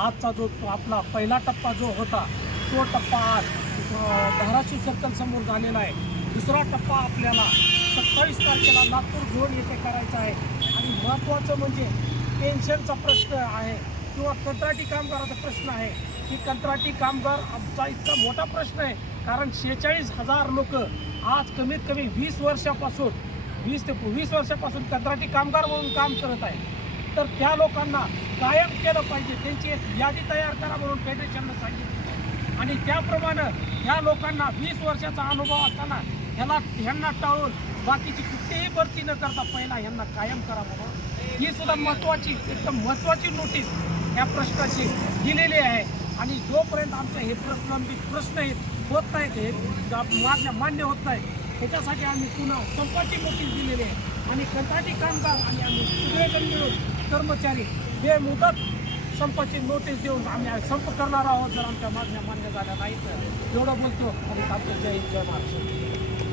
आजचा जो आपला पहिला टप्पा जो होता तो टप्पा आज धाराशिव सर्कल समोर झालेला आहे. दुसरा टप्पा आपल्याला सत्तावीस तारखेला नागपूर झोन येथे करायचा आहे. आणि महत्त्वाचं म्हणजे पेन्शनचा प्रश्न आहे. किंवा कंत्राटी कामगाराचा प्रश्न आहे. की कंत्राटी कामगार आमचा इतका मोठा प्रश्न आहे. कारण शेहेचाळीस हजार लोक आज कमीत कमी वीस वर्षापासून वीस ते वीस वर्षापासून कंत्राटी कामगार म्हणून काम करत आहे तर त्या लोकांना कायम केलं पाहिजे. त्यांची एक यादी तयार करा म्हणून फेडरेशननं सांगितलं. आणि त्याप्रमाणे या लोकांना वीस वर्षाचा अनुभव असताना ह्याला ह्यांना टाळून बाकीची कुठलीही भरती न करता पहिला ह्यांना कायम करा म्हणून. ही सुद्धा महत्त्वाची एकदम महत्त्वाची नोटीस या प्रश्नाची दिलेली आहे. आणि जोपर्यंत आमचे हे प्रलंबित प्रश्न आहेत होत नाहीत हे मागण्या मान्य होत नाहीत त्याच्यासाठी आम्ही पुन्हा संपाची नोटीस दिलेली आहे आणि कंत्राटी कामगार आणि आम्ही सगळेजण मिळून कर्मचारी बेमुदत संपाची नोटीस देऊन आम्ही संप करणार आहोत जर आमच्या मागण्या मान्य झाल्या नाही तर. एवढं बोलतो. आणि आमचं जय हिंद, जय महाराष्ट्र.